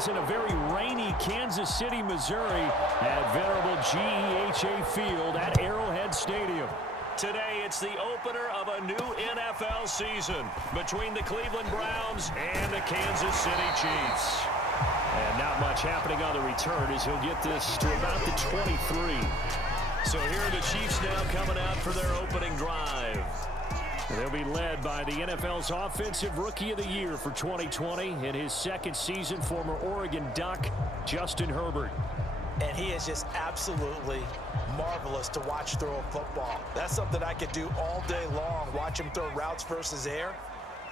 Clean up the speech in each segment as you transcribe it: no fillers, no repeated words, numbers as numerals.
is in a very rainy Kansas City, Missouri at venerable GEHA Field at Arrowhead Stadium. Today, it's the opener of a new NFL season between the Cleveland Browns and the Kansas City Chiefs. And not much happening on the return as he'll get this to about the 23. So here are the Chiefs now coming out for their opening drive. They'll be led by the NFL's Offensive Rookie of the Year for 2020. In his second season, former Oregon Duck, Justin Herbert. And he is just absolutely marvelous to watch throw a football. That's something I could do all day long, watch him throw routes versus air.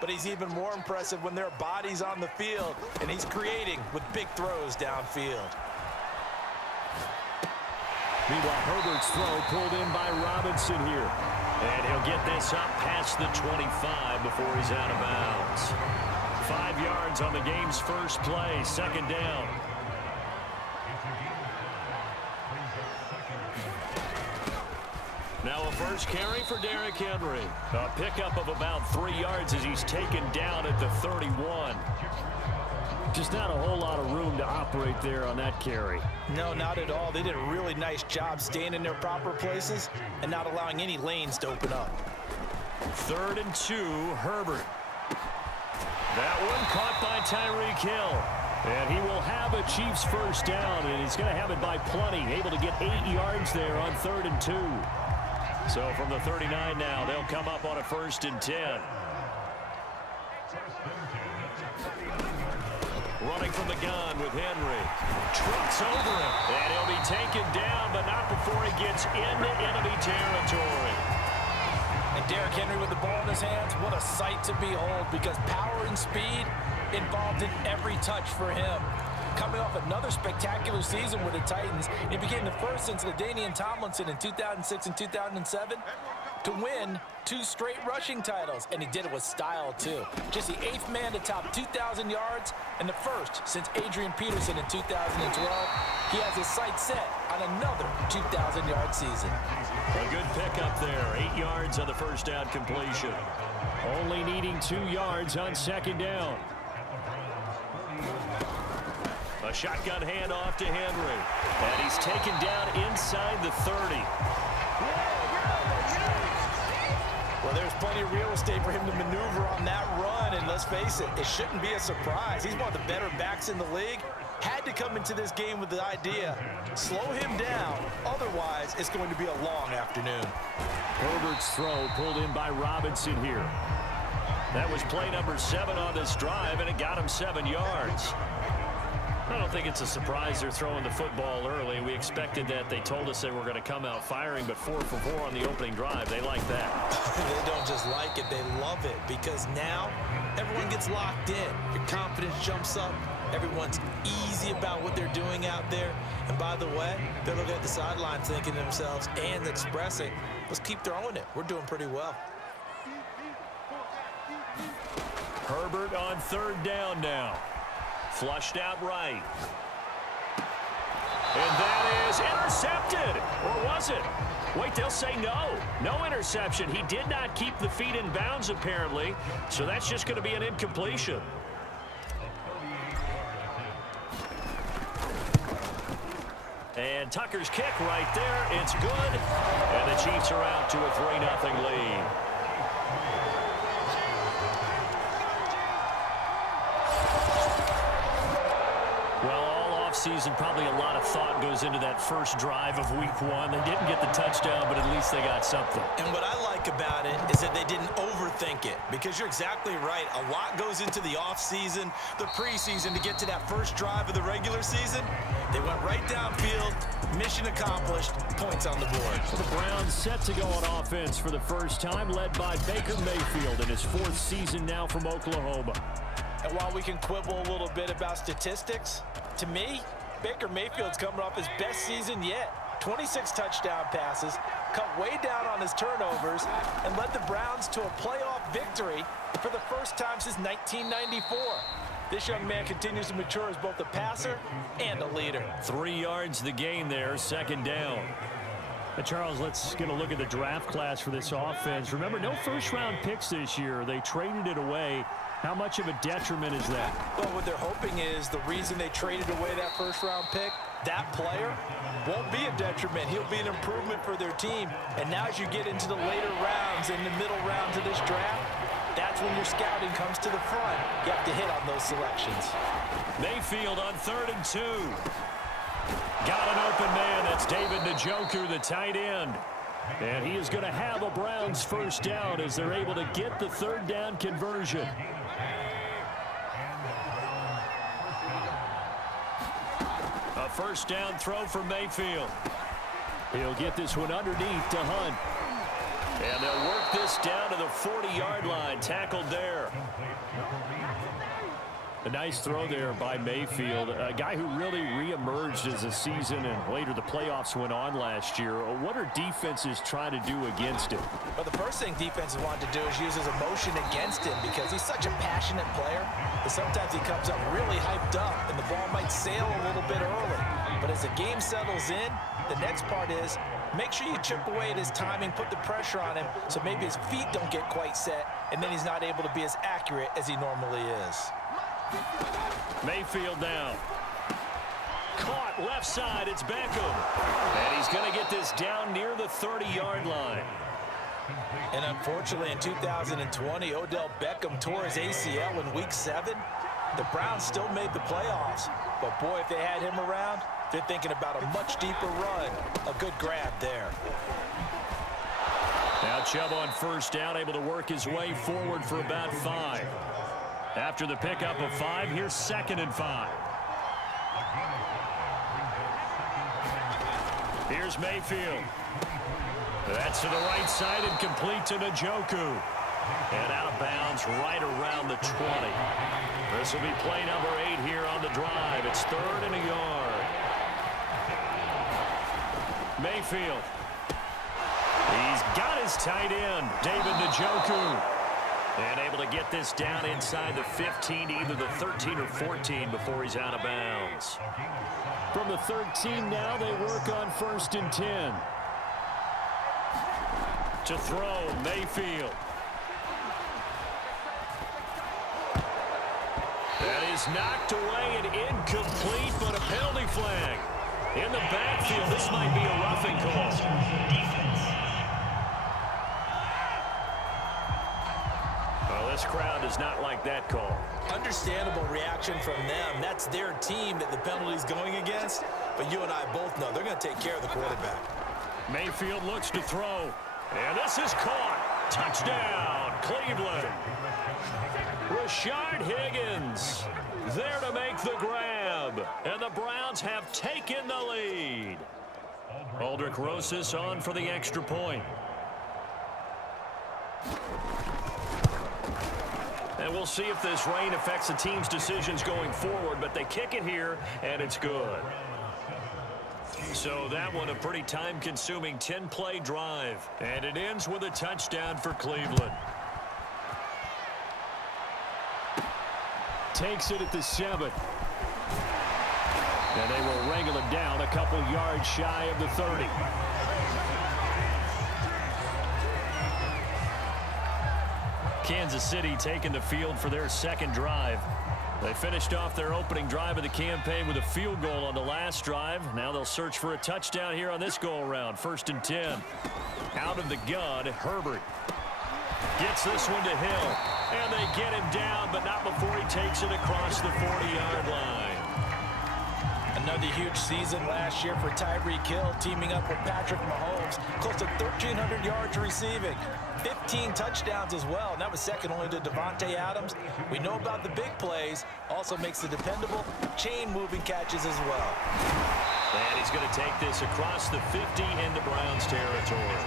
But he's even more impressive when there are bodies on the field, and he's creating with big throws downfield. Meanwhile, Herbert's throw pulled in by Robinson here. And he'll get this up past the 25 before he's out of bounds. 5 yards on the game's first play, second down. Now a first carry for Derrick Henry. A pickup of about 3 yards as he's taken down at the 31. Just not a whole lot of room to operate there on that carry. No, not at all. They did a really nice job staying in their proper places and not allowing any lanes to open up. 3rd and 2, Herbert. That one caught by Tyreek Hill. And he will have a Chiefs first down, and he's going to have it by plenty. Able to get 8 yards there on 3rd and 2. So from the 39 now, they'll come up on a 1st and 10. Running from the gun with Henry. Trots over him. And he'll be taken down, but not before he gets into enemy territory. And Derrick Henry with the ball in his hands, what a sight to behold, because power and speed involved in every touch for him. Coming off another spectacular season with the Titans, he became the first since LaDainian Tomlinson in 2006 and 2007 to win 2 straight rushing titles, and he did it with style too. Just the 8th man to top 2,000 yards and the first since Adrian Peterson in 2012. He has his sights set on another 2,000-yard season. A good pickup there, 8 yards on the first down completion. Only needing 2 yards on second down. A shotgun handoff to Henry. And he's taken down inside the 30. Well, there's plenty of real estate for him to maneuver on that run, and let's face it, it shouldn't be a surprise. He's one of the better backs in the league. Had to come into this game with the idea, slow him down, otherwise it's going to be a long afternoon. Herbert's throw pulled in by Robinson here. That was play number 7 on this drive, and it got him 7 yards. I don't think it's a surprise they're throwing the football early. We expected that. They told us they were going to come out firing, but 4 for 4 on the opening drive. They like that. They don't just like it, they love it, because now everyone gets locked in. Your confidence jumps up. Everyone's easy about what they're doing out there. And by the way, they're looking at the sideline thinking to themselves and expressing, let's keep throwing it. We're doing pretty well. Herbert on 3rd down now. Flushed out right. And that is intercepted. Or was it? Wait, they'll say no. No interception. He did not keep the feet in bounds, apparently. So that's just going to be an incompletion. And Tucker's kick right there. It's good. And the Chiefs are out to a 3-0 lead. Season, probably a lot of thought goes into that first drive of week 1. They didn't get the touchdown, but at least they got something. And what I like about it is that they didn't overthink it, because you're exactly right. A lot goes into the offseason, the preseason to get to that first drive of the regular season. They went right downfield, mission accomplished, points on the board. So the Browns set to go on offense for the first time, led by Baker Mayfield in his 4th season now from Oklahoma. And while we can quibble a little bit about statistics, to me, Baker Mayfield's coming off his best season yet. 26 touchdown passes, cut way down on his turnovers, and led the Browns to a playoff victory for the first time since 1994. This young man continues to mature as both a passer and a leader. 3 yards the gain there, second down. Charles, let's get a look at the draft class for this offense. Remember, no first-round picks this year. They traded it away How much of a detriment is that? Well, what they're hoping is the reason they traded away that first-round pick, that player won't be a detriment. He'll be an improvement for their team. And now as you get into the later rounds and the middle rounds of this draft, that's when your scouting comes to the front. You have to hit on those selections. Mayfield on 3rd and 2. Got an open man. That's David Njoku, the tight end. And he is going to have a Browns first down as they're able to get the 3rd down conversion. A first down throw for Mayfield. He'll get this one underneath to Hunt. And they'll work this down to the 40-yard line. Tackled there. A nice throw there by Mayfield, a guy who really reemerged as the season and later the playoffs went on last year. What are defenses trying to do against him? Well, the first thing defenses want to do is use his emotion against him because he's such a passionate player that sometimes he comes up really hyped up and the ball might sail a little bit early. But as the game settles in, the next part is make sure you chip away at his timing, put the pressure on him so maybe his feet don't get quite set and then he's not able to be as accurate as he normally is. Mayfield now. Caught left side. It's Beckham. And he's going to get this down near the 30-yard line. And unfortunately, in 2020, Odell Beckham tore his ACL in Week 7. The Browns still made the playoffs. But, boy, if they had him around, they're thinking about a much deeper run. A good grab there. Now Chubb on first down, able to work his way forward for about 5. After the pickup of 5, here's 2nd and 5. Here's Mayfield. That's to the right side and complete to Njoku. And out of bounds right around the 20. This will be play number 8 here on the drive. It's 3rd and a yard. Mayfield. He's got his tight end, David Njoku. And able to get this down inside the 15, either the 13 or 14 before he's out of bounds. From the 13 now, they work on 1st and 10. To throw, Mayfield. That is knocked away and incomplete, but a penalty flag. In the backfield, this might be a roughing call. This crowd does not like that call. Understandable reaction from them. That's their team that the penalty's going against. But you and I both know they're going to take care of the quarterback. Mayfield looks to throw. And this is caught. Touchdown, Cleveland. Rashard Higgins there to make the grab. And the Browns have taken the lead. Aldrich Rosas on for the extra point. And we'll see if this rain affects the team's decisions going forward, but they kick it here, and it's good. So that one a pretty time-consuming 10-play drive, and it ends with a touchdown for Cleveland. Takes it at the 7. And they will wrangle him down a couple yards shy of the 30. Kansas City taking the field for their second drive. They finished off their opening drive of the campaign with a field goal on the last drive. Now they'll search for a touchdown here on this go-around. 1st and 10. Out of the gun, Herbert gets this one to Hill. And they get him down, but not before he takes it across the 40-yard line. Another huge season last year for Tyreek Hill, teaming up with Patrick Mahomes. Close to 1,300 yards receiving. 15 touchdowns as well, and that was second only to Devontae Adams. We know about the big plays, also makes the dependable chain-moving catches as well. And he's going to take this across the 50 into Browns territory.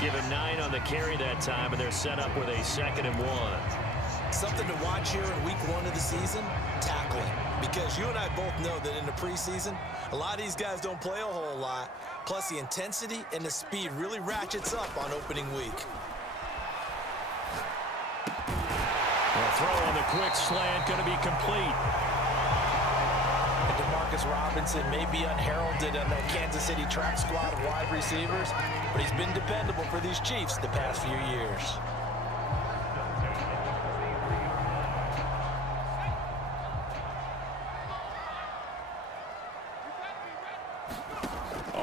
Give him 9 on the carry that time, and they're set up with a 2nd and 1. Something to watch here in week 1 of the season, tackling. Because you and I both know that in the preseason, a lot of these guys don't play a whole lot. Plus, the intensity and the speed really ratchets up on opening week. A throw on the quick slant going to be complete. And Demarcus Robinson may be unheralded on that Kansas City track squad of wide receivers, but he's been dependable for these Chiefs the past few years.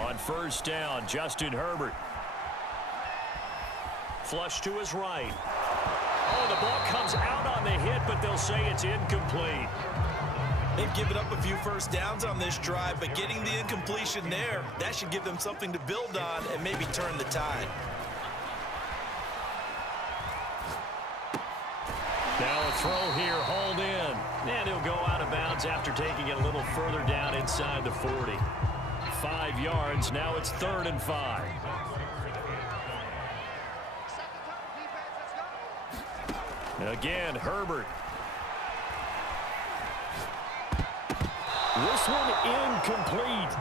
On first down, Justin Herbert. Flush to his right. Oh, the ball comes out on the hit, but they'll say it's incomplete. They've given up a few first downs on this drive, but getting the incompletion there, that should give them something to build on and maybe turn the tide. Now a throw here, hauled in. And he'll go out of bounds after taking it a little further down inside the 40. 5 yards, now it's 3rd and 5. Again, Herbert. This one incomplete.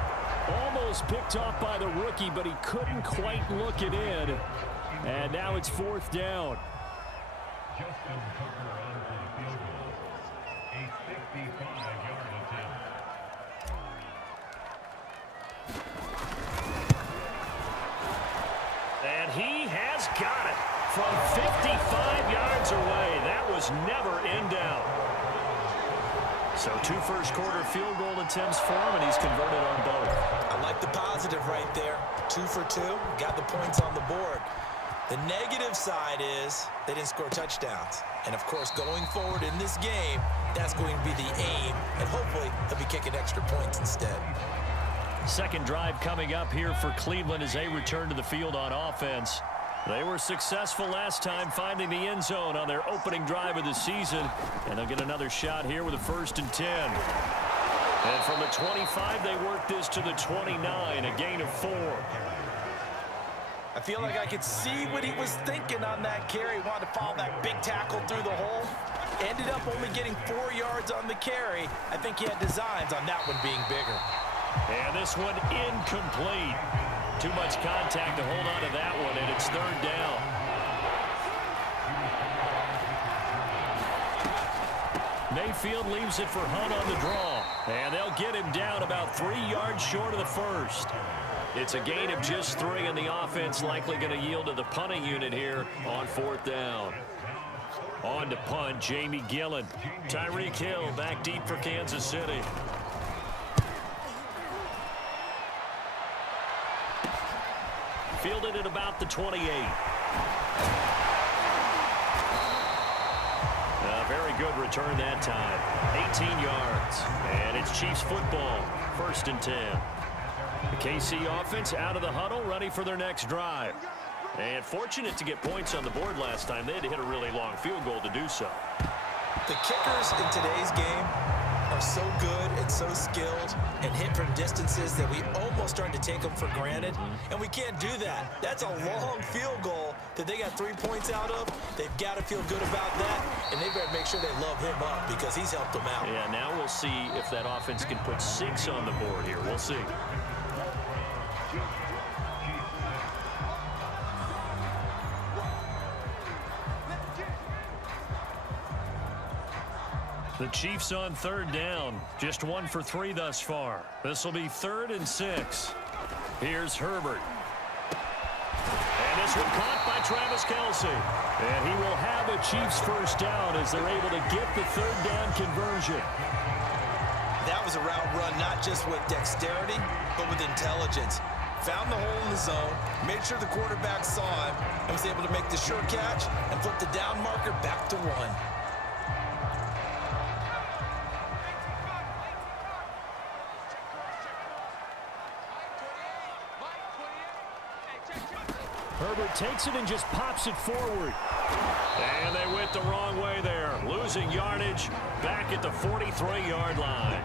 Almost picked off by the rookie, but he couldn't quite look it in. And now it's 4th down. Justin Tucker on for the field goal. A 55-yard attempt. And he has got it from 55 yards away. That was never in doubt. So 2 first-quarter field goal attempts for him, and he's converted on both. I like the positive right there. 2 for 2, got the points on the board. The negative side is they didn't score touchdowns. And, of course, going forward in this game, that's going to be the aim. And hopefully they'll be kicking extra points instead. Second drive coming up here for Cleveland as they return to the field on offense. They were successful last time finding the end zone on their opening drive of the season. And they'll get another shot here with a 1st and 10. And from the 25, they work this to the 29, a gain of 4. I feel like I could see what he was thinking on that carry. He wanted to follow that big tackle through the hole. Ended up only getting 4 yards on the carry. I think he had designs on that one being bigger. And this one incomplete. Too much contact to hold on to that one, and it's 3rd down. Mayfield leaves it for Hunt on the draw. And they'll get him down about 3 yards short of the first. It's a gain of just 3, and the offense likely going to yield to the punting unit here on 4th down. On to punt, Jamie Gillen. Tyreek Hill back deep for Kansas City. Fielded at about the 28. A very good return that time. 18 yards. And it's Chiefs football. 1st and 10. The KC offense out of the huddle, ready for their next drive. And fortunate to get points on the board last time. They had to hit a really long field goal to do so. The kickers in today's game are so good and so skilled and hit from distances that we almost start to take them for granted. And we can't do that. That's a long field goal that they got 3 points out of. They've got to feel good about that, and they better make sure they love him up because he's helped them out. Yeah, now we'll see if that offense can put 6 on the board here. We'll see. The Chiefs on 3rd down. Just 1 for 3 thus far. This will be 3rd and 6. Here's Herbert. And this one caught by Travis Kelce. And he will have a Chiefs first down as they're able to get the 3rd down conversion. That was a route run not just with dexterity, but with intelligence. Found the hole in the zone, made sure the quarterback saw him, and was able to make the sure catch and flip the down marker back to 1. Herbert takes it and just pops it forward. And they went the wrong way there. Losing yardage back at the 43-yard line.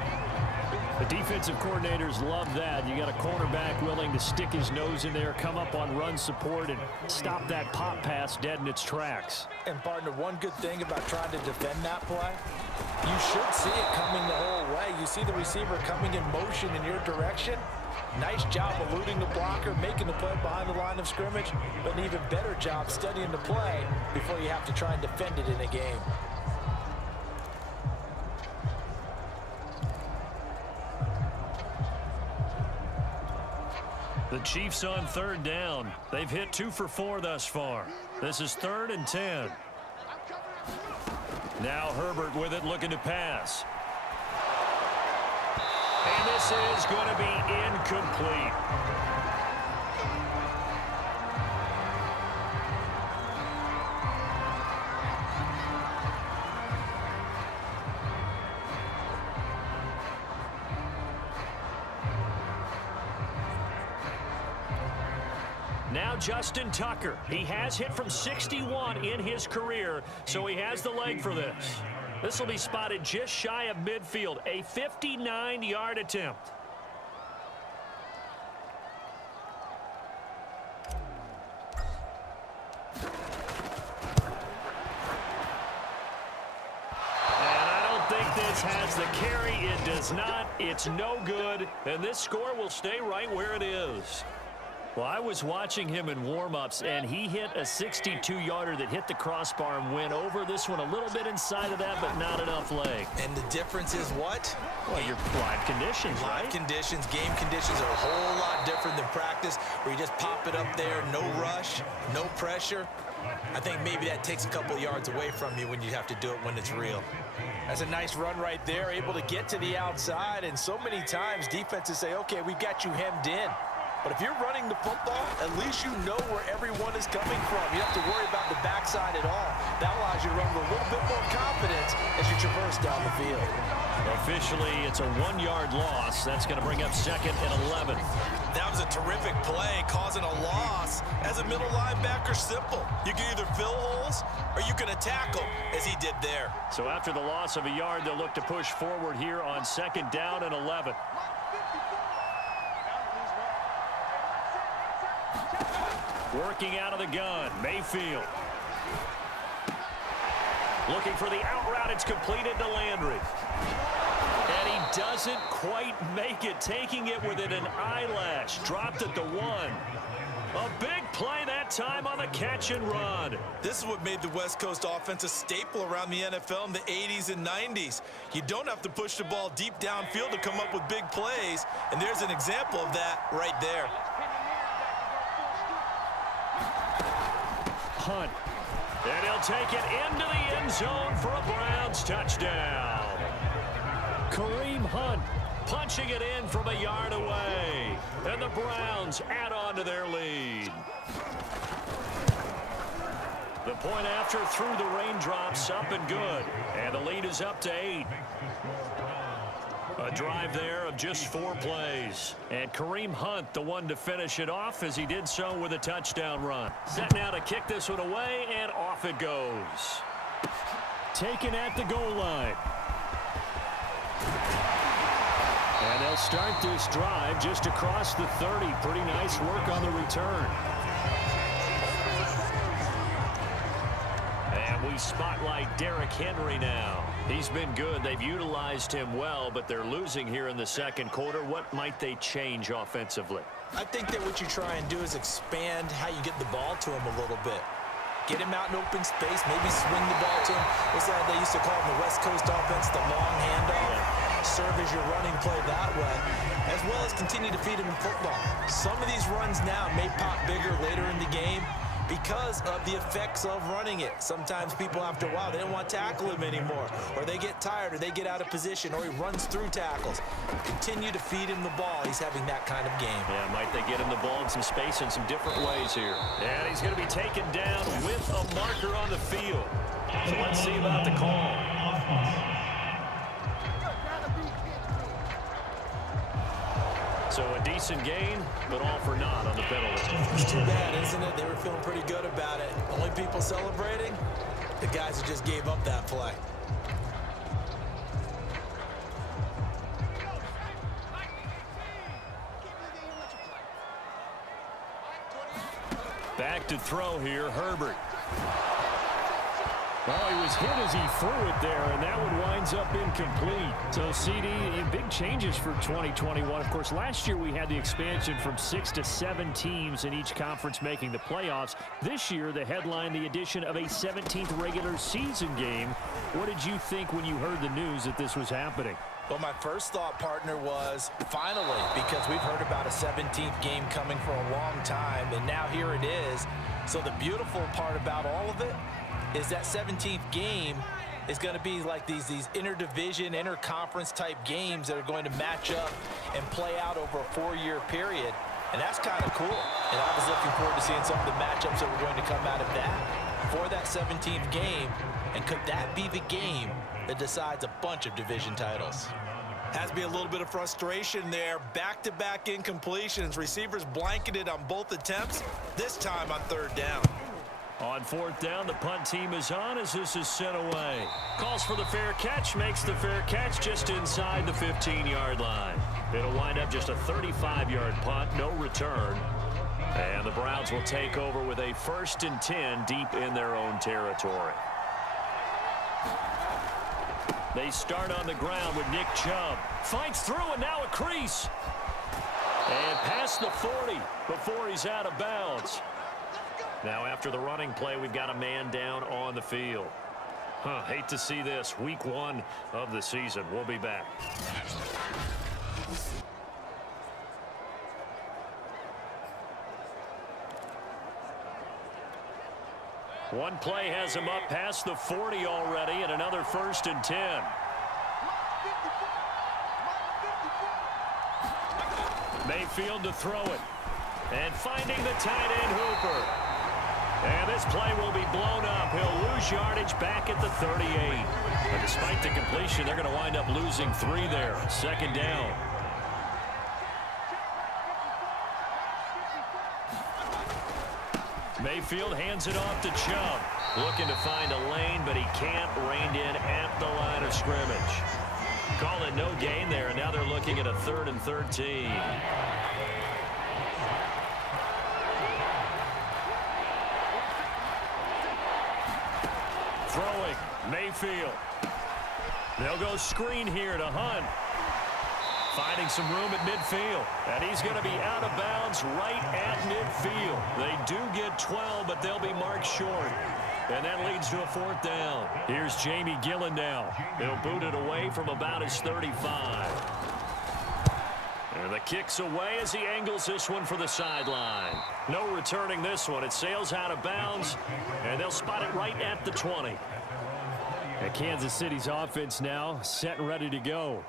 The defensive coordinators love that. You got a cornerback willing to stick his nose in there, come up on run support, and stop that pop pass dead in its tracks. And, partner, one good thing about trying to defend that play, you should see it coming the whole way. You see the receiver coming in motion in your direction. Nice job eluding the blocker, making the play behind the line of scrimmage, but an even better job studying the play before you have to try and defend it in a game. The Chiefs on 3rd down. They've hit 2 for 4 thus far. This is 3rd and 10. Now Herbert with it, looking to pass. And this This is going to be incomplete. Now Justin Tucker. He has hit from 61 in his career, so he has the leg for this. This will be spotted just shy of midfield, a 59-yard attempt. And I don't think this has the carry. It does not. It's no good, and this score will stay right where it is. Well, I was watching him in warm-ups, and he hit a 62-yarder that hit the crossbar and went over. This one a little bit inside of that, but not enough leg. And the difference is what? Well, your live conditions, right? Live conditions, game conditions are a whole lot different than practice, where you just pop it up there, no rush, no pressure. I think maybe that takes a couple yards away from you when you have to do it when it's real. That's a nice run right there, able to get to the outside, and so many times defenses say, okay, we've got you hemmed in. But if you're running the football, at least you know where everyone is coming from. You don't have to worry about the backside at all. That allows you to run with a little bit more confidence as you traverse down the field. Officially, it's a 1-yard loss. That's going to bring up 2nd and 11. That was a terrific play, causing a loss. As a middle linebacker, simple. You can either fill holes or you can attack them, as he did there. So after the loss of a yard, they'll look to push forward here on 2nd down and 11. Working out of the gun, Mayfield. Looking for the out route. It's completed to Landry. And he doesn't quite make it, taking it within an eyelash. Dropped at the 1. A big play that time on the catch and run. This is what made the West Coast offense a staple around the NFL in the 80s and 90s. You don't have to push the ball deep downfield to come up with big plays, and there's an example of that right there. Hunt. And he'll take it into the end zone for a Browns touchdown. Kareem Hunt punching it in from a yard away. And the Browns add on to their lead. The point after through the raindrops, up and good. And the lead is up to 8. A drive there of just 4 plays. And Kareem Hunt, the one to finish it off, as he did so with a touchdown run. Set now to kick this one away, and off it goes. Taken at the goal line. And they'll start this drive just across the 30. Pretty nice work on the return. And we spotlight Derrick Henry now. He's been good. They've utilized him well, but they're losing here in the second quarter. What might they change offensively? I think that what you try and do is expand how you get the ball to him a little bit. Get him out in open space, maybe swing the ball to him. What's that they used to call in the West Coast offense, the long handoff? Serve as your running play that way, as well as continue to feed him in football. Some of these runs now may pop bigger later in the game because of the effects of running it. Sometimes people, after a while, they don't want to tackle him anymore, or they get tired, or they get out of position, or he runs through tackles. Continue to feed him the ball. He's having that kind of game. Yeah, might they get him the ball in some space in some different ways here. And he's going to be taken down with a marker on the field. So let's see about the call. So a decent gain, but all for naught on the penalty. It's too bad, isn't it? They were feeling pretty good about it. Only people celebrating, the guys who just gave up that play. Back to throw here, Herbert. Oh, he was hit as he threw it there, and that one winds up incomplete. So, CD, big changes for 2021. Of course, last year we had the expansion from 6 to 7 teams in each conference making the playoffs. This year, the headline, the addition of a 17th regular season game. What did you think when you heard the news that this was happening? Well, my first thought, partner, was finally, because we've heard about a 17th game coming for a long time, and now here it is. So the beautiful part about all of it is that 17th game is going to be like these interdivision, interconference type games that are going to match up and play out over a 4-year period. And that's kind of cool. And I was looking forward to seeing some of the matchups that were going to come out of that for that 17th game. And could that be the game that decides a bunch of division titles? Has to be a little bit of frustration there. Back-to-back incompletions. Receivers blanketed on both attempts, this time on 3rd down. On 4th down, the punt team is on as this is sent away. Calls for the fair catch, makes the fair catch just inside the 15-yard line. It'll wind up just a 35-yard punt, no return. And the Browns will take over with a 1st and 10 deep in their own territory. They start on the ground with Nick Chubb. Fights through and now a crease. And past the 40 before he's out of bounds. Now after the running play, we've got a man down on the field. Hate to see this. Week 1 of the season. We'll be back. One play has him up past the 40 already, and another 1st and 10. Mayfield to throw it. And finding the tight end Hooper. And this play will be blown up. He'll lose yardage back at the 38. But despite the completion, they're going to wind up losing 3 there. 2nd down. Mayfield hands it off to Chubb. Looking to find a lane, but he can't. Reined in at the line of scrimmage. Call it no gain there, and now they're looking at a 3rd and 13. Throwing, Mayfield. They'll go screen here to Hunt. Finding some room at midfield. And he's going to be out of bounds right at midfield. They do get 12, but they'll be marked short. And that leads to a 4th down. Here's Jamie Gillen now. He'll boot it away from about his 35. And the kick's away as he angles this one for the sideline. No returning this one. It sails out of bounds, and they'll spot it right at the 20. And Kansas City's offense now set and ready to go.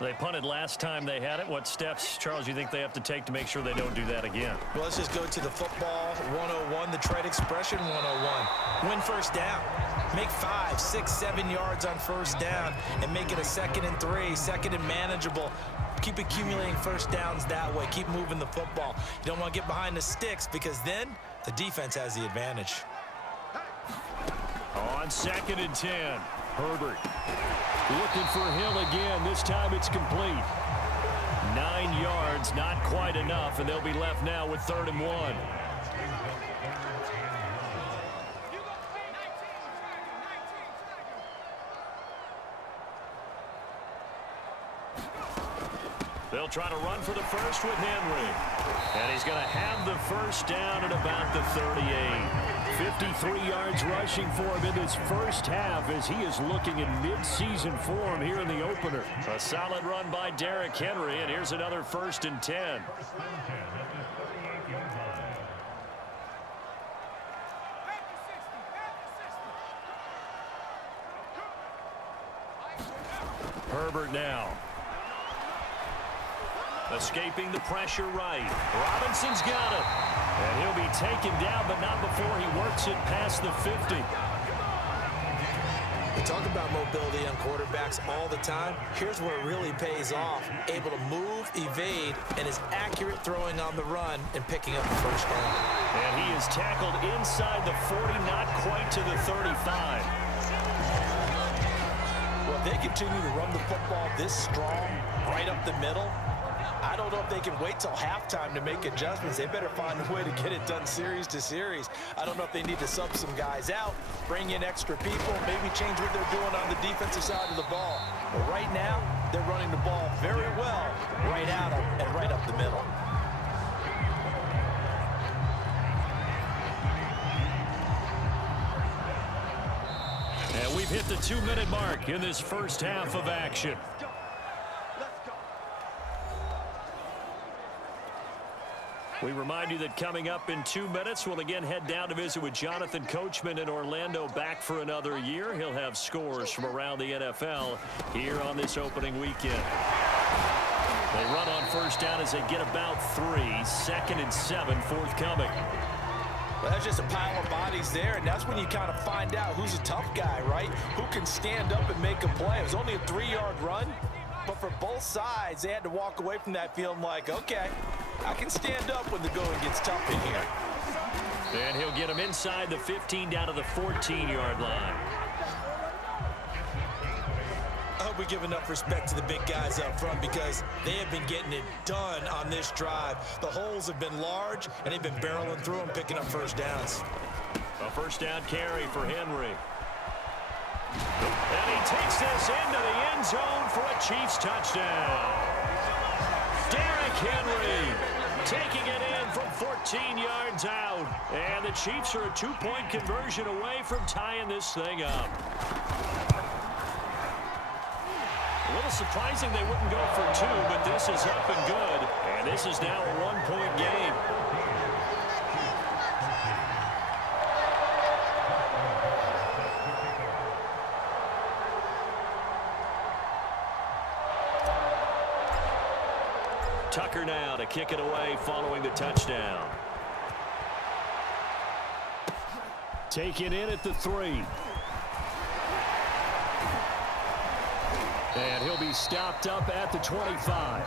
They punted last time they had it. What steps, Charles, you think they have to take to make sure they don't do that again? Well, let's just go to the football 101, the trade expression 101. Win 1st down. Make 5, 6, 7 yards on 1st down and make it a 2nd and 3, 2nd and manageable. Keep accumulating 1st downs that way. Keep moving the football. You don't want to get behind the sticks because then the defense has the advantage. On 2nd and 10, Herbert looking for Hill again. This time it's complete. 9 yards, not quite enough, and they'll be left now with 3rd and 1. They'll try to run for the first with Henry. And he's going to have the 1st down at about the 38. 53 yards rushing for him in this 1st half as he is looking in mid-season form here in the opener. A solid run by Derrick Henry, and here's another 1st and 10. Herbert now. Escaping the pressure right. Robinson's got it. And he'll be taken down, but not before he works it past the 50. We talk about mobility on quarterbacks all the time. Here's where it really pays off. Able to move, evade, and is accurate throwing on the run and picking up the 1st down. And he is tackled inside the 40, not quite to the 35. Well, if they continue to run the football this strong, right up the middle, I don't know if they can wait till halftime to make adjustments. They better find a way to get it done series to series. I don't know if they need to sub some guys out, bring in extra people, maybe change what they're doing on the defensive side of the ball. But right now, they're running the ball very well right at them and right up the middle. And we've hit the 2-minute mark in this 1st half of action. We remind you that coming up in 2 minutes, we'll again head down to visit with Jonathan Coachman in Orlando, back for another year. He'll have scores from around the NFL here on this opening weekend. They run on first down as they get about 3. 2nd and 7 forthcoming. Well, that's just a pile of bodies there, and that's when you kind of find out who's a tough guy, right? Who can stand up and make a play. It was only a 3-yard run, but for both sides, they had to walk away from that feeling like, okay, I can stand up when the going gets tough in here. And he'll get him inside the 15 down to the 14-yard line. I hope we give enough respect to the big guys up front because they have been getting it done on this drive. The holes have been large, and they've been barreling through them, picking up first downs. A first down carry for Henry. And he takes this into the end zone for a Chiefs touchdown. Derrick Henry taking it in from 14 yards out. And the Chiefs are a 2-point conversion away from tying this thing up. A little surprising they wouldn't go for 2, but this is up and good. And this is now a 1-point game. Tucker now to kick it away following the touchdown. Taken in at the 3. And he'll be stopped up at the 25.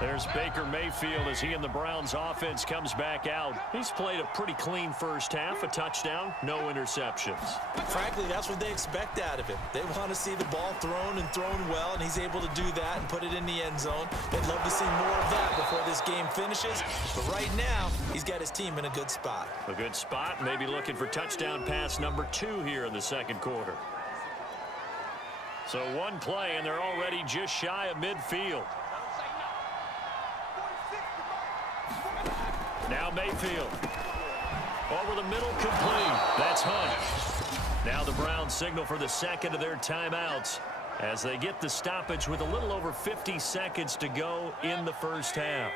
There's Baker Mayfield as he and the Browns offense comes back out. He's played a pretty clean first half, a touchdown, no interceptions. Frankly, that's what they expect out of him. They want to see the ball thrown and thrown well, and he's able to do that and put it in the end zone. They'd love to see more of that before this game finishes. But right now, he's got his team in a good spot. A good spot, maybe looking for touchdown pass number 2 here in the second quarter. So one play, and they're already just shy of midfield. Now Mayfield. Over the middle, complete. That's Hunt. Now the Browns signal for the second of their timeouts as they get the stoppage with a little over 50 seconds to go in the first half.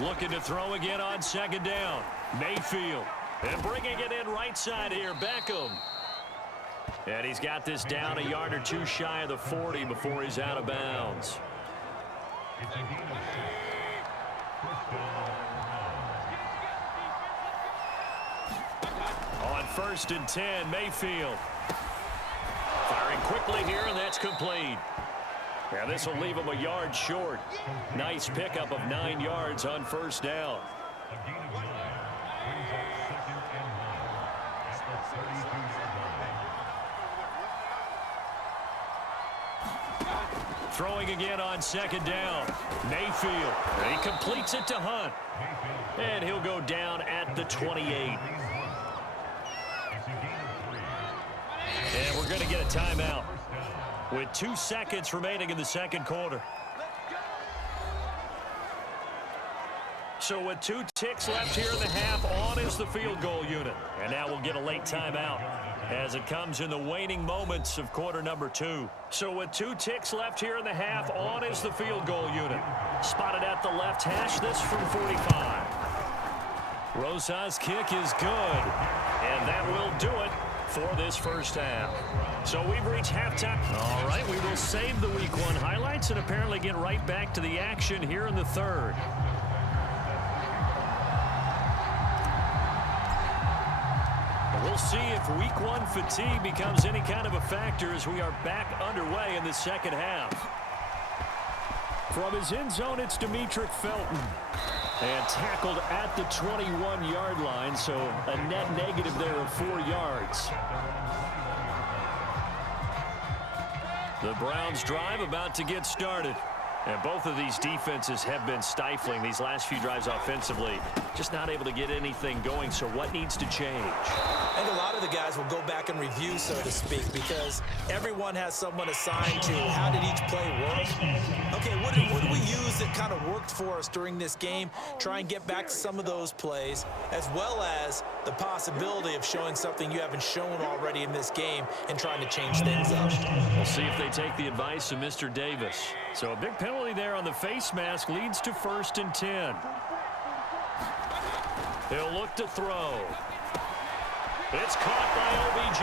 Looking to throw again on second down. Mayfield. And bringing it in right side here, Beckham. And he's got this down a yard or 2 shy of the 40 before he's out of bounds. It's a gain of 6. First down. On 1st and 10, Mayfield. Firing quickly here, and that's complete. Yeah, this will leave him a yard short. Nice pickup of 9 yards on first down. A gain of 9. Brings up 2nd and 1 at the 32-yard line. Throwing again on second down. Mayfield. He completes it to Hunt. And he'll go down at the 28. And we're going to get a timeout with 2 seconds remaining in the second quarter. So with 2 ticks left here in the half, on is the field goal unit. And now we'll get a late timeout as it comes in the waning moments of quarter number 2. So with 2 ticks left here in the half, on is the field goal unit. Spotted at the left hash, this from 45. Rosa's kick is good, and that will do it for this first half. So we've reached halftime. All right, we will save the Week 1 highlights and apparently get right back to the action here in the third. We'll see if Week 1 fatigue becomes any kind of a factor as we are back underway in the second half. From his end zone, it's Demetric Felton. And tackled at the 21-yard line, so a net negative there of 4 yards. The Browns drive about to get started. And both of these defenses have been stifling these last few drives offensively. Just not able to get anything going, so what needs to change? I think a lot of the guys will go back and review, so to speak, because everyone has someone assigned to how did each play work. Okay, what do we use that kind of worked for us during this game. Try and get back to some of those plays, as well as the possibility of showing something you haven't shown already in this game and trying to change things up. We'll see if they take the advice of Mr. Davis. So a big penalty there on the face mask leads to 1st and 10. He'll look to throw. It's caught by OBJ.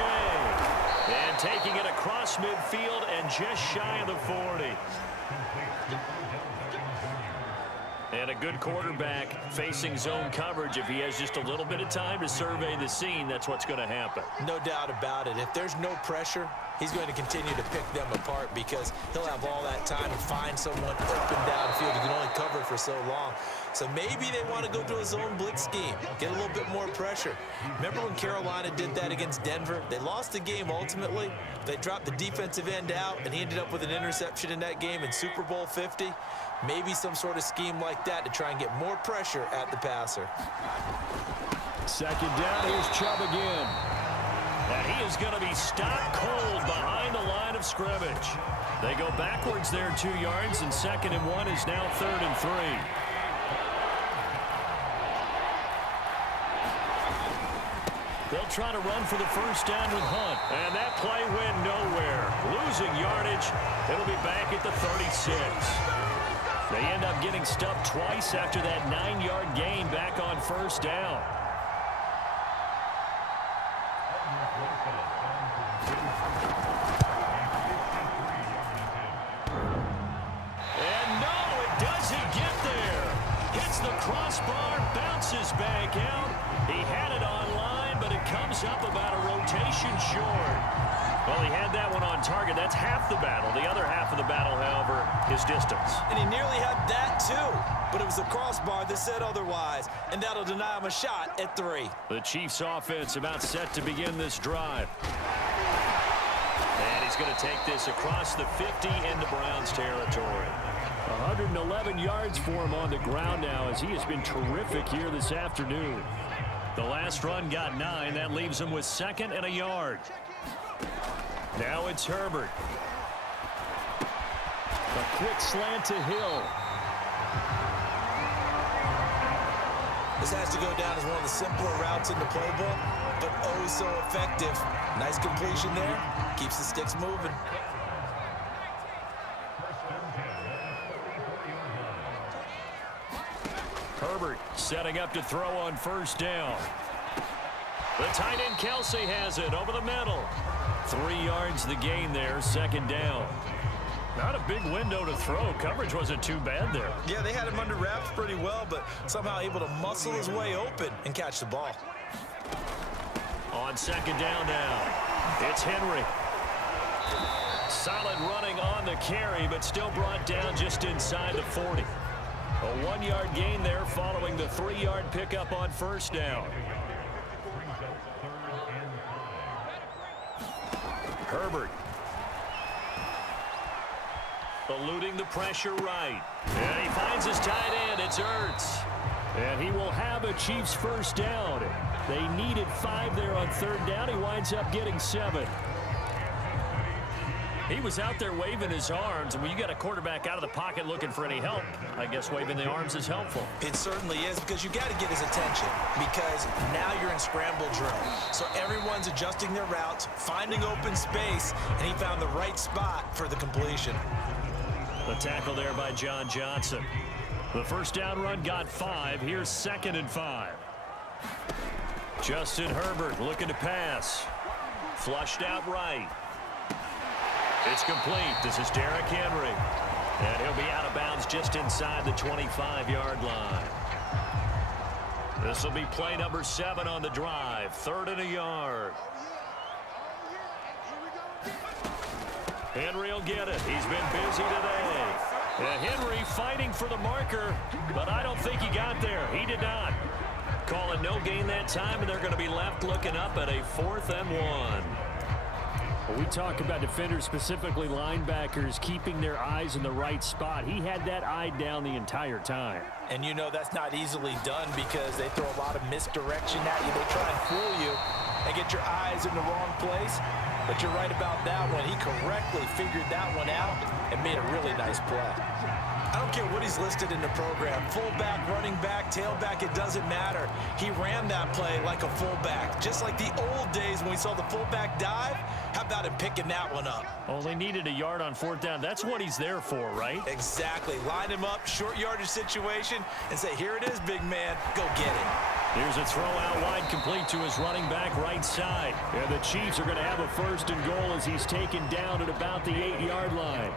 And taking it across midfield and just shy of the 40. And a good quarterback facing zone coverage. If he has just a little bit of time to survey the scene, that's what's going to happen. No doubt about it. If there's no pressure, he's going to continue to pick them apart because he'll have all that time to find someone open downfield. He can only cover for so long. So maybe they want to go to a zone blitz scheme, get a little bit more pressure. Remember when Carolina did that against Denver? They lost the game ultimately. They dropped the defensive end out, and he ended up with an interception in that game in Super Bowl 50. Maybe some sort of scheme like that to try and get more pressure at the passer. 2nd down, here's Chubb again. And he is going to be stopped cold behind the line of scrimmage. They go backwards there 2 yards, and 2nd and 1 is now 3rd and 3. They'll try to run for the 1st down with Hunt. And that play went nowhere. Losing yardage. It'll be back at the 36. They end up getting stuffed twice after that 9-yard gain back on 1st down. And no, it doesn't get there. Hits the crossbar, bounces back out. He had it online, but it comes up about a rotation short. Well, he had that one on target. That's half the battle. The other half of the battle, however, is distance. And he nearly had that, too. But it was the crossbar that said otherwise, and that'll deny him a shot at 3. The Chiefs' offense about set to begin this drive. And he's going to take this across the 50 into Browns territory. 111 yards for him on the ground now, as he has been terrific here this afternoon. The last run got 9. That leaves him with 2nd and a yard. Now it's Herbert. A quick slant to Hill. This has to go down as one of the simpler routes in the playbook, but oh so effective. Nice completion there. Keeps the sticks moving. Herbert setting up to throw on 1st down. The tight end Kelsey has it over the middle. 3 yards the gain there, 2nd down. Not a big window to throw. Coverage wasn't too bad there. Yeah, they had him under wraps pretty well, but somehow able to muscle his way open and catch the ball. On 2nd down now, it's Henry. Solid running on the carry, but still brought down just inside the 40. A 1-yard gain there following the 3-yard pickup on 1st down. Herbert. Eluding the pressure right. And he finds his tight end. It's Ertz. And he will have a Chiefs 1st down. They needed 5 there on 3rd down. He winds up getting 7. He was out there waving his arms, and when you got a quarterback out of the pocket looking for any help, I guess waving the arms is helpful. It certainly is, because you got to get his attention, because now you're in scramble drill. So everyone's adjusting their routes, finding open space, and he found the right spot for the completion. The tackle there by John Johnson. The 1st down run got 5. Here's 2nd and 5. Justin Herbert looking to pass. Flushed out right. It's complete. This is Derrick Henry. And he'll be out of bounds just inside the 25-yard line. This will be play number 7 on the drive. 3rd and a yard. Henry will get it. He's been busy today. And Henry fighting for the marker, but I don't think he got there. He did not. Calling no gain that time, and they're going to be left looking up at a 4th and 1. We talk about defenders, specifically linebackers, keeping their eyes in the right spot. He had that eye down the entire time. And you know that's not easily done because they throw a lot of misdirection at you. They try and fool you and get your eyes in the wrong place. But you're right about that one. He correctly figured that one out and made a really nice play. I don't care what he's listed in the program. Fullback, running back, tailback, it doesn't matter. He ran that play like a fullback. Just like the old days when we saw the fullback dive. How about him picking that one up? Well, they needed a yard on fourth down. That's what he's there for, right? Exactly. Line him up, short yardage situation, and say, here it is, big man. Go get it. Here's a throw out wide, complete to his running back right side. And the Chiefs are going to have a 1st and goal as he's taken down at about the 8-yard line.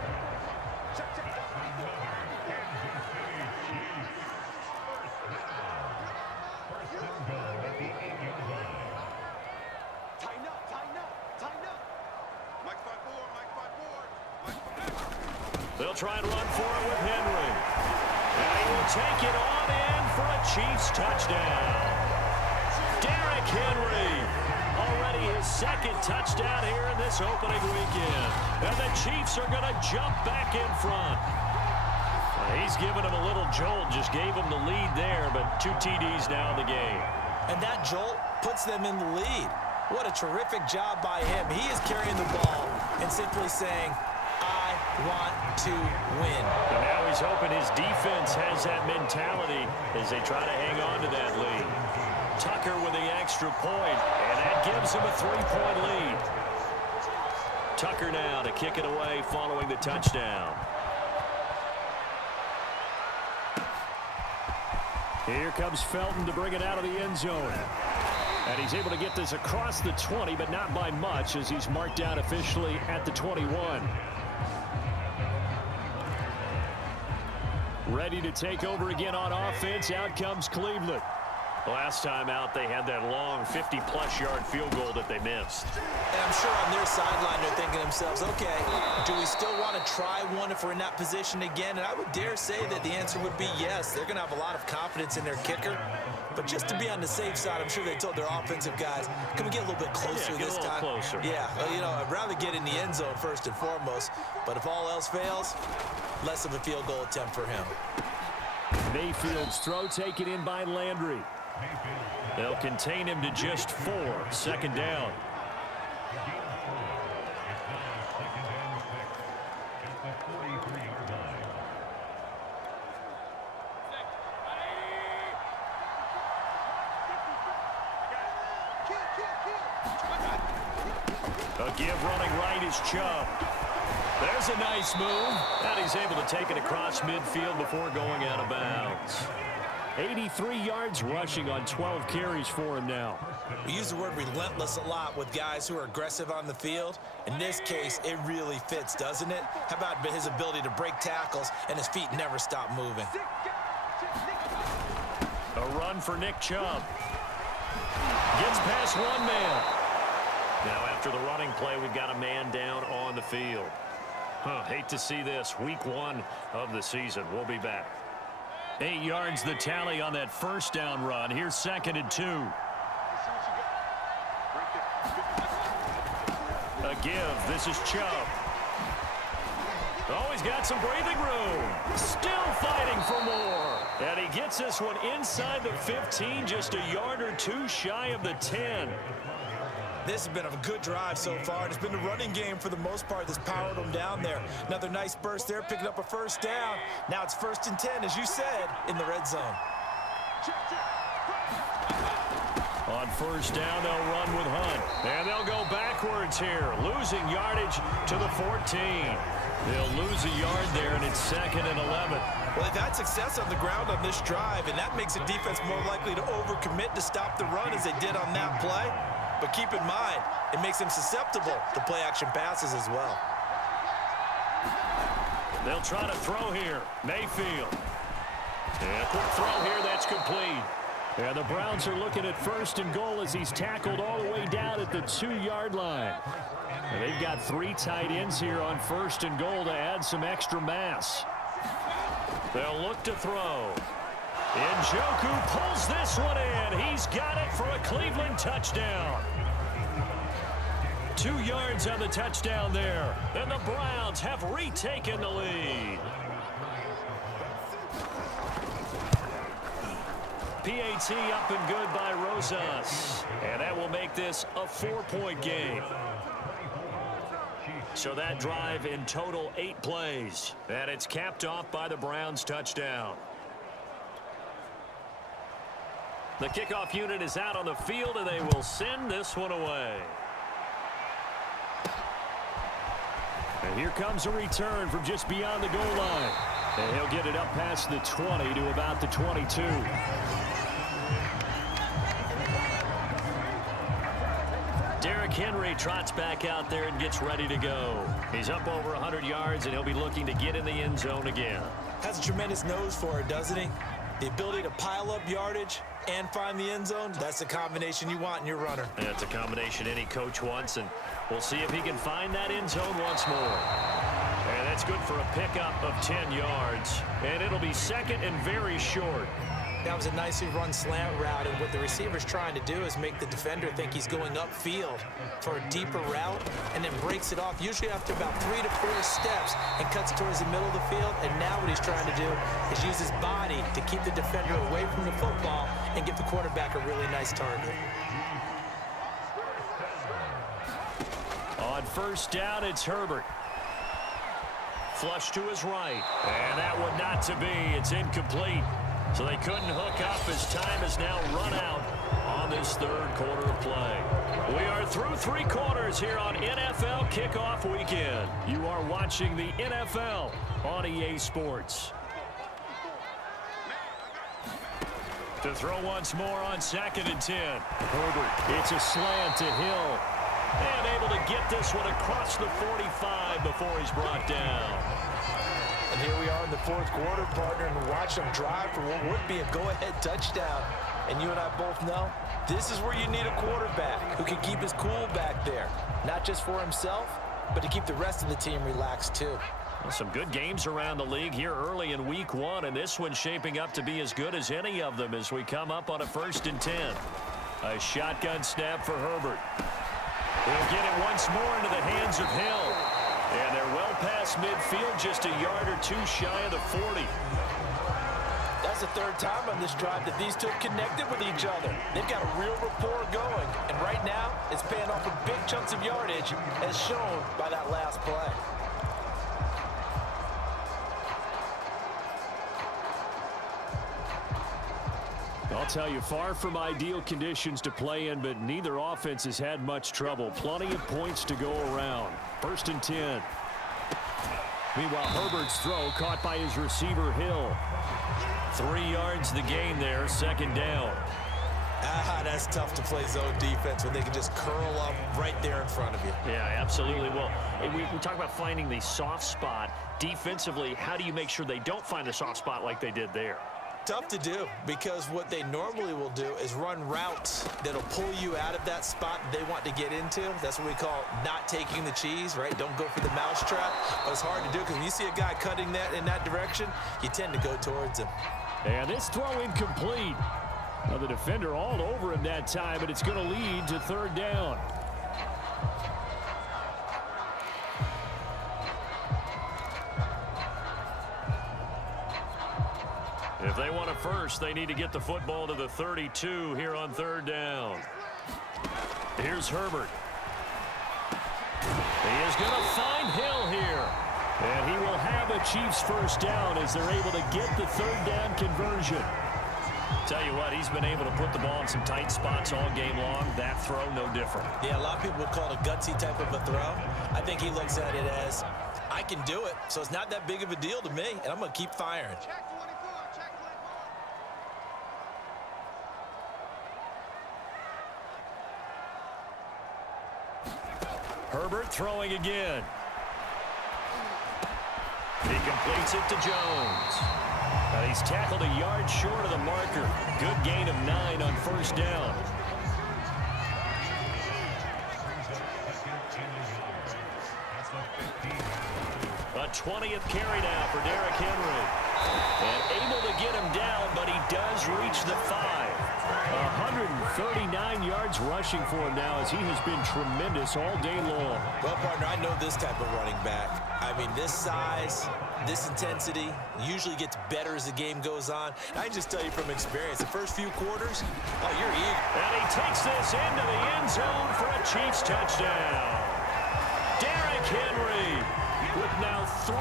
They'll try and run for it with Henry. And he will take it on in for a Chiefs touchdown. Derrick Henry, already his 2nd touchdown here in this opening weekend. And the Chiefs are going to jump back in front. He's given him a little jolt, just gave him the lead there, but 2 TDs now in the game. And that jolt puts them in the lead. What a terrific job by him. He is carrying the ball and simply saying, I want to win. And now he's hoping his defense has that mentality as they try to hang on to that lead. Tucker with the extra point, and that gives him a 3-point lead. Tucker now to kick it away following the touchdown. Here comes Felton to bring it out of the end zone. And he's able to get this across the 20, but not by much as he's marked down officially at the 21. Ready to take over again on offense. Out comes Cleveland. Last time out, they had that long 50-plus yard field goal that they missed. And I'm sure on their sideline, they're thinking to themselves, okay, do we still want to try one if we're in that position again? And I would dare say that the answer would be yes. They're going to have a lot of confidence in their kicker. But just to be on the safe side, I'm sure they told their offensive guys, can we get a little bit closer this time? Closer. Yeah, well, you know, I'd rather get in the end zone first and foremost. But if all else fails, less of a field goal attempt for him. Mayfield's throw taken in by Landry. They'll contain him to just 4. 2nd down. A give running right is Chubb. There's a nice move. And he's able to take it across midfield before going out of bounds. 83 yards rushing on 12 carries for him now. We use the word relentless a lot with guys who are aggressive on the field. In this case, it really fits, doesn't it? How about his ability to break tackles and his feet never stop moving? A run for Nick Chubb. Gets past one man. Now after the running play, we've got a man down on the field. Hate to see this. Week 1 of the season. We'll be back. 8 yards the tally on that 1st down run. Here's 2nd and 2. A give. This is Chubb. Oh, he's got some breathing room. Still fighting for more. And he gets this one inside the 15, just a yard or 2 shy of the 10. This has been a good drive so far. It's been the running game for the most part that's powered them down there. Another nice burst there, picking up a 1st down. Now it's 1st and 10, as you said, in the red zone. On 1st down, they'll run with Hunt. And they'll go backwards here, losing yardage to the 14. They'll lose a yard there, and it's 2nd and 11. Well, they've had success on the ground on this drive, and that makes a defense more likely to overcommit to stop the run as they did on that play. But keep in mind, it makes them susceptible to play-action passes as well. They'll try to throw here. Mayfield. And a quick throw here, that's complete. And the Browns are looking at 1st and goal as he's tackled all the way down at the 2-yard line. And they've got 3 tight ends here on 1st and goal to add some extra mass. They'll look to throw. Njoku pulls this one in. He's got it for a Cleveland touchdown. 2 yards on the touchdown there. And the Browns have retaken the lead. PAT up and good by Rosas. And that will make this a 4-point game. So that drive in total 8 plays. And it's capped off by the Browns touchdown. The kickoff unit is out on the field, and they will send this one away. And here comes a return from just beyond the goal line. And he'll get it up past the 20 to about the 22. Derrick Henry trots back out there and gets ready to go. He's up over 100 yards, and he'll be looking to get in the end zone again. Has a tremendous nose for it, doesn't he? The ability to pile up yardage and find the end zone, that's the combination you want in your runner. Yeah, it's a combination any coach wants, and we'll see if he can find that end zone once more. And that's good for a pickup of 10 yards. And it'll be second and very short. That was a nicely run slant route, and what the receiver's trying to do is make the defender think he's going upfield for a deeper route, and then breaks it off, usually after about 3 to 4 steps, and cuts towards the middle of the field. And now what he's trying to do is use his body to keep the defender away from the football and give the quarterback a really nice target. On first down, it's Herbert. Flush to his right. And that one not to be. It's incomplete. So they couldn't hook up as time has now run out on this third quarter of play. We are through 3 quarters here on NFL Kickoff Weekend. You are watching the NFL on EA Sports. To throw once more on 2nd and 10. Herbert, it's a slant to Hill. And able to get this one across the 45 before he's brought down. And here we are in the 4th quarter, partner, and watch them drive for what would be a go-ahead touchdown. And you and I both know this is where you need a quarterback who can keep his cool back there. Not just for himself, but to keep the rest of the team relaxed too. Well, some good games around the league here early in week 1, and this one's shaping up to be as good as any of them as we come up on a 1st and 10. A shotgun snap for Herbert. He'll get it once more into the hands of Hill. And they're well past midfield, just a yard or 2 shy of the 40. That's the 3rd time on this drive that these two have connected with each other. They've got a real rapport going. And right now, it's paying off with big chunks of yardage, as shown by that last play. I'll tell you, far from ideal conditions to play in, but neither offense has had much trouble. Plenty of points to go around. 1st and 10. Meanwhile, Herbert's throw caught by his receiver, Hill. 3 yards the gain there, 2nd down. That's tough to play zone defense when they can just curl up right there in front of you. Yeah, absolutely. Well, we talk about finding the soft spot. Defensively, how do you make sure they don't find the soft spot like they did there? Tough to do, because what they normally will do is run routes that'll pull you out of that spot they want to get into. That's what we call not taking the cheese, right? Don't go for the mousetrap. But it's hard to do, because when you see a guy cutting that in that direction, you tend to go towards him. And this throw incomplete. Now the defender all over him that time, but it's going to lead to 3rd down. If they want a first, they need to get the football to the 32 here on 3rd down. Here's Herbert. He is going to find Hill here. And he will have a Chiefs 1st down as they're able to get the 3rd down conversion. Tell you what, he's been able to put the ball in some tight spots all game long. That throw, no different. Yeah, a lot of people would call it a gutsy type of a throw. I think he looks at it as, I can do it, so it's not that big of a deal to me, and I'm going to keep firing. Herbert throwing again. He completes it to Jones. He's tackled a yard short of the marker. Good gain of 9 on 1st down. A 20th carry now for Derrick Henry. And able to get him down, but he does reach the 5. 139 yards rushing for him now, as he has been tremendous all day long. Well, partner, I know this type of running back. I mean, this size, this intensity usually gets better as the game goes on. I can just tell you from experience, the first few quarters, oh, you're eager. And he takes this into the end zone for a Chiefs touchdown. Derrick Henry with now 3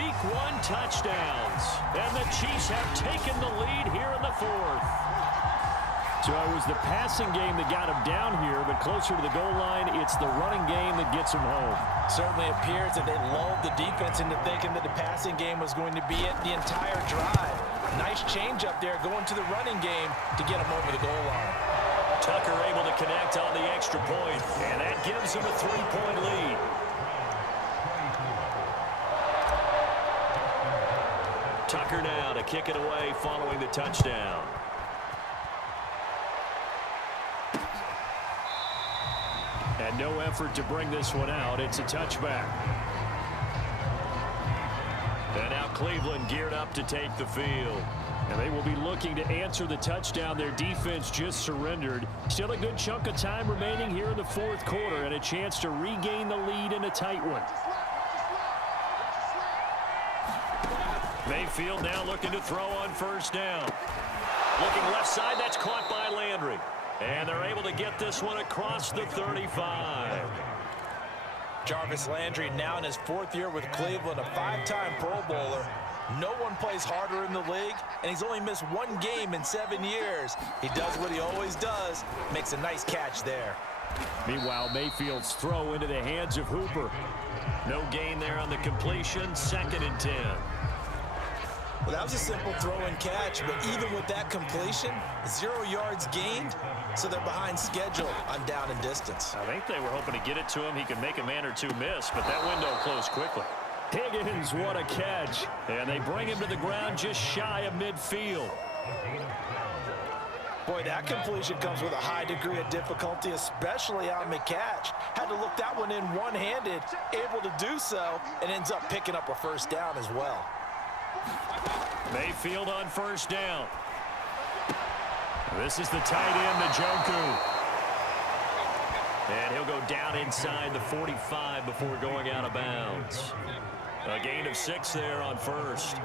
Week 1 touchdowns. And the Chiefs have taken the lead here in the fourth. So it was the passing game that got him down here, but closer to the goal line, it's the running game that gets him home. Certainly appears that they lulled the defense into thinking that the passing game was going to be it the entire drive. Nice change up there going to the running game to get him over the goal line. Tucker able to connect on the extra point, and that gives him a 3-point lead. Tucker now to kick it away following the touchdown. And no effort to bring this one out. It's a touchback. And now Cleveland geared up to take the field. And they will be looking to answer the touchdown their defense just surrendered. Still a good chunk of time remaining here in the fourth quarter and a chance to regain the lead in a tight one. Mayfield now looking to throw on first down. Looking left side, that's caught by Landry. And they're able to get this one across the 35. Jarvis Landry now in his fourth year with Cleveland, a 5-time Pro Bowler. No one plays harder in the league, and he's only missed 1 game in 7 years. He does what he always does, makes a nice catch there. Meanwhile, Mayfield's throw into the hands of Hooper. No gain there on the completion, 2nd and 10. Well, that was a simple throw and catch, but even with that completion, 0 yards gained, so they're behind schedule on down and distance. I think they were hoping to get it to him. He could make a man or two miss, but that window closed quickly. Higgins, what a catch. And they bring him to the ground just shy of midfield. Boy, that completion comes with a high degree of difficulty, especially on the catch. Had to look that one in one-handed, able to do so, and ends up picking up a first down as well. Mayfield on first down. This is the tight end, Njoku. And he'll go down inside the 45 before going out of bounds. A gain of 6 there on first.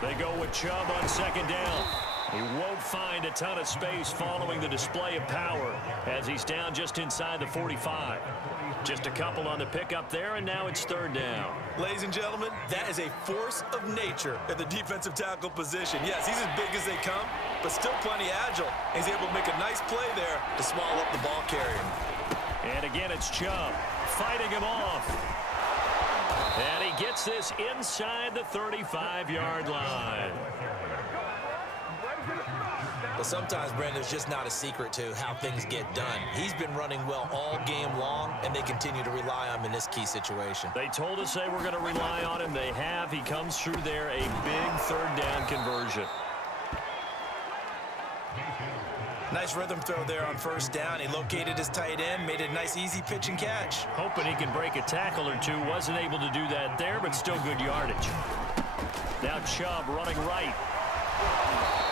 They go with Chubb on 2nd down. He won't find a ton of space following the display of power as he's down just inside the 45. Just a couple on the pickup there, and now it's 3rd down. Ladies and gentlemen, that is a force of nature at the defensive tackle position. Yes, he's as big as they come, but still plenty agile. He's able to make a nice play there to swallow up the ball carrier. And again, it's Chubb fighting him off. And he gets this inside the 35-yard line. But sometimes, Brandon, there's just not a secret to how things get done. He's been running well all game long, and they continue to rely on him in this key situation. They told us they were going to rely on him. They have. He comes through there, a big 3rd down conversion. Nice rhythm throw there on first down. He located his tight end, made a nice easy pitch and catch. Hoping he can break a tackle or two. Wasn't able to do that there, but still good yardage. Now Chubb running right.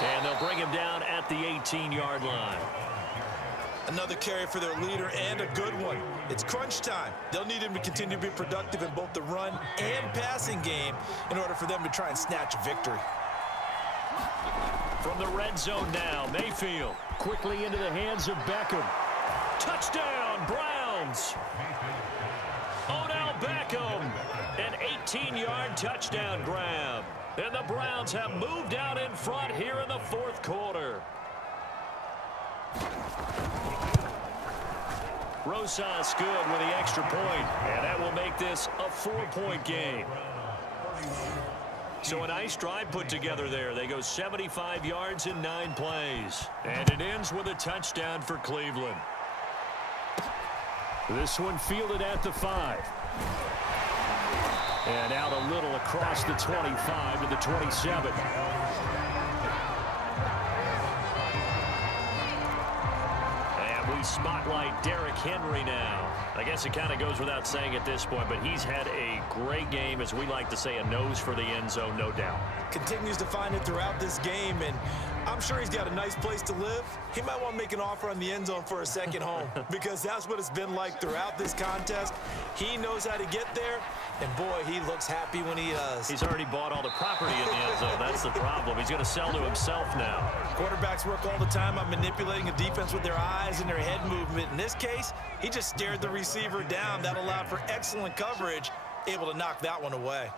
And they'll bring him down at the 18-yard line. Another carry for their leader, and a good one. It's crunch time. They'll need him to continue to be productive in both the run and passing game in order for them to try and snatch a victory. From the red zone now, Mayfield quickly into the hands of Beckham. Touchdown, Browns! Odell Beckham, an 18-yard touchdown grab. And the Browns have moved out in front here in the fourth quarter. Rosas good with the extra point, and that will make this a 4-point game. So a nice drive put together there. They go 75 yards in 9 plays. And it ends with a touchdown for Cleveland. This one fielded at the 5. And out a little across the 25 to the 27. And we spotlight Derrick Henry now. I guess it kind of goes without saying at this point, but he's had a great game, as we like to say, a nose for the end zone, no doubt. Continues to find it throughout this game, and I'm sure he's got a nice place to live. He might want to make an offer on the end zone for a second home because that's what it's been like throughout this contest. He knows how to get there, and boy, he looks happy when he does. He's already bought all the property in the end zone. That's the problem. He's going to sell to himself now. Quarterbacks work all the time on manipulating a defense with their eyes and their head. head movement. In this case, he just stared the receiver down. That allowed for excellent coverage, able to knock that one away.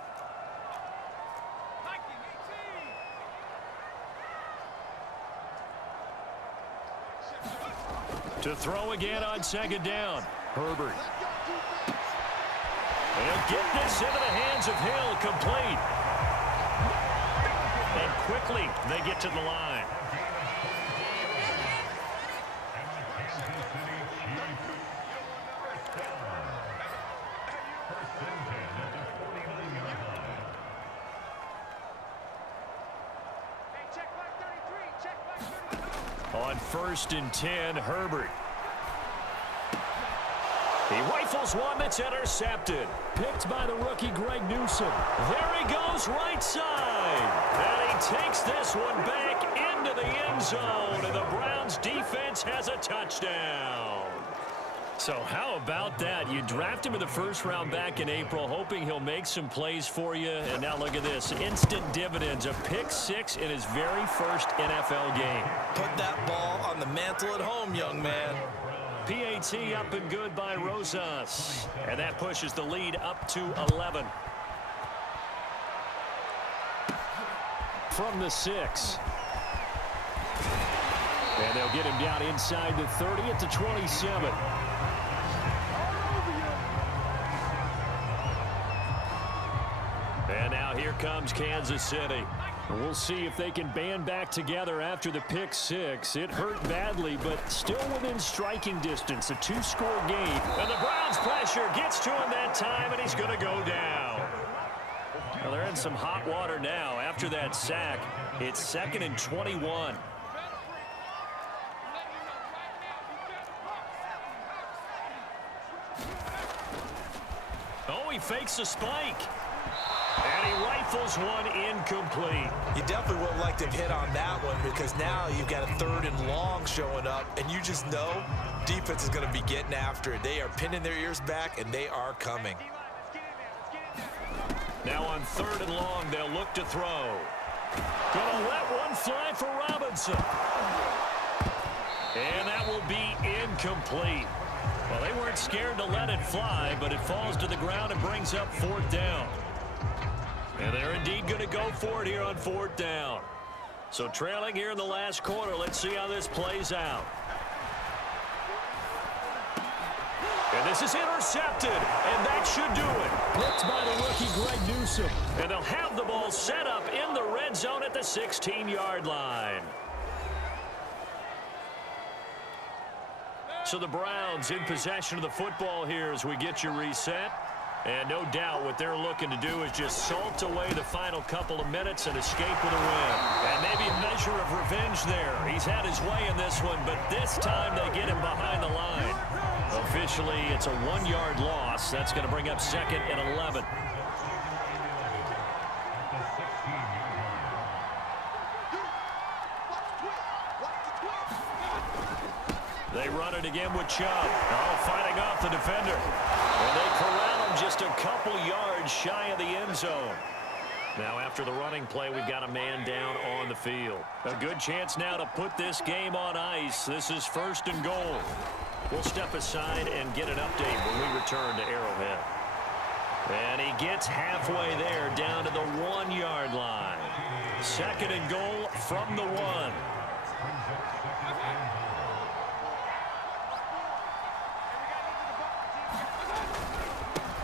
To throw again on second down. Herbert. They'll get this into the hands of Hill, complete. And quickly they get to the line. On 1st and 10, Herbert. He rifles one that's intercepted. Picked by the rookie Greg Newsome. There he goes, right side. And he takes this one back into the end zone. And the Browns defense has a touchdown. So how about that? You draft him in the first round back in April, hoping he'll make some plays for you. And now look at this. Instant dividends. A pick 6 in his very first NFL game. Put that ball on the mantle at home, young man. PAT up and good by Rosas. And that pushes the lead up to 11. From the 6. And they'll get him down inside the 30 at the 27. And now here comes Kansas City. We'll see if they can band back together after the pick 6. It hurt badly, but still within striking distance. A 2-score game. And the Browns' pressure gets to him that time, and he's going to go down. Well, they're in some hot water now. After that sack, it's 2nd and 21. Oh, he fakes a spike. And he rifles one incomplete. You definitely would have liked to hit on that one because now you've got a 3rd and long showing up, and you just know defense is going to be getting after it. They are pinning their ears back, and they are coming. Now on 3rd and long, they'll look to throw. Gonna let one fly for Robinson. And that will be incomplete. Well, they weren't scared to let it fly, but it falls to the ground and brings up 4th down. And they're indeed going to go for it here on 4th down. So trailing here in the last quarter. Let's see how this plays out. And this is intercepted, and that should do it. Picked by the rookie Greg Newsome. And they'll have the ball set up in the red zone at the 16-yard line. So the Browns in possession of the football here as we get you reset. And no doubt what they're looking to do is just salt away the final couple of minutes and escape with a win. And maybe a measure of revenge there. He's had his way in this one, but this time they get him behind the line. Officially, it's a 1-yard loss. That's going to bring up 2nd and 11. They run it again with Chubb. Oh, fighting off the defender. And they corral him just a couple yards shy of the end zone. Now after the running play, we've got a man down on the field. A good chance now to put this game on ice. This is 1st and goal. We'll step aside and get an update when we return to Arrowhead. And he gets halfway there down to the 1-yard line. 2nd and goal from the 1.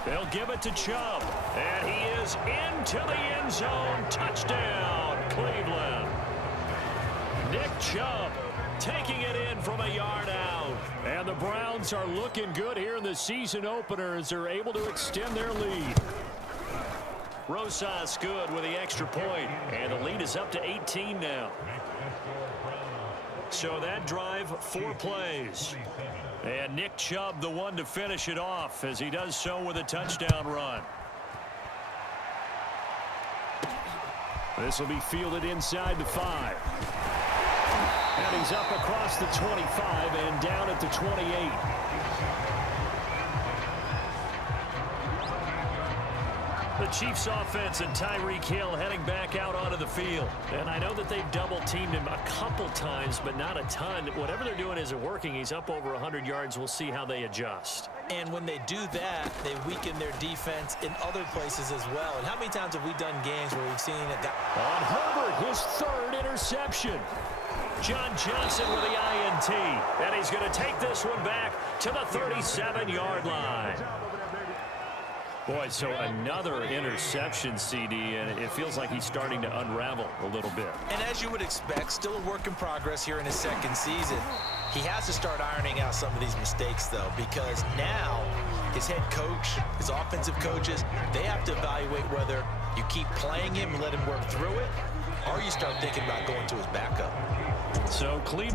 They'll give it to Chubb. And he is into the end zone. Touchdown, Cleveland. Nick Chubb taking it in from a yard out. And the Browns are looking good here in the season opener as they're able to extend their lead. Rosas good with the extra point. And the lead is up to 18 now. So that drive, 4 plays. And Nick Chubb, the one to finish it off as he does so with a touchdown run. This will be fielded inside the 5. And he's up across the 25 and down at the 28. The Chiefs offense and Tyreek Hill heading back out onto the field. And I know that they've double-teamed him a couple times, but not a ton. Whatever they're doing isn't working. He's up over 100 yards. We'll see how they adjust. And when they do that, they weaken their defense in other places as well. And how many times have we done games where we've seen a guy... On Herbert, his third interception. John Johnson with the INT. And he's going to take this one back to the 37-yard line. Boy, so another interception, CD, and it feels like he's starting to unravel a little bit. And as you would expect, still a work in progress here in his second season. He has to start ironing out some of these mistakes, though, because now his head coach, his offensive coaches, they have to evaluate whether you keep playing him and let him work through it, or you start thinking about going to his backup. So Cleveland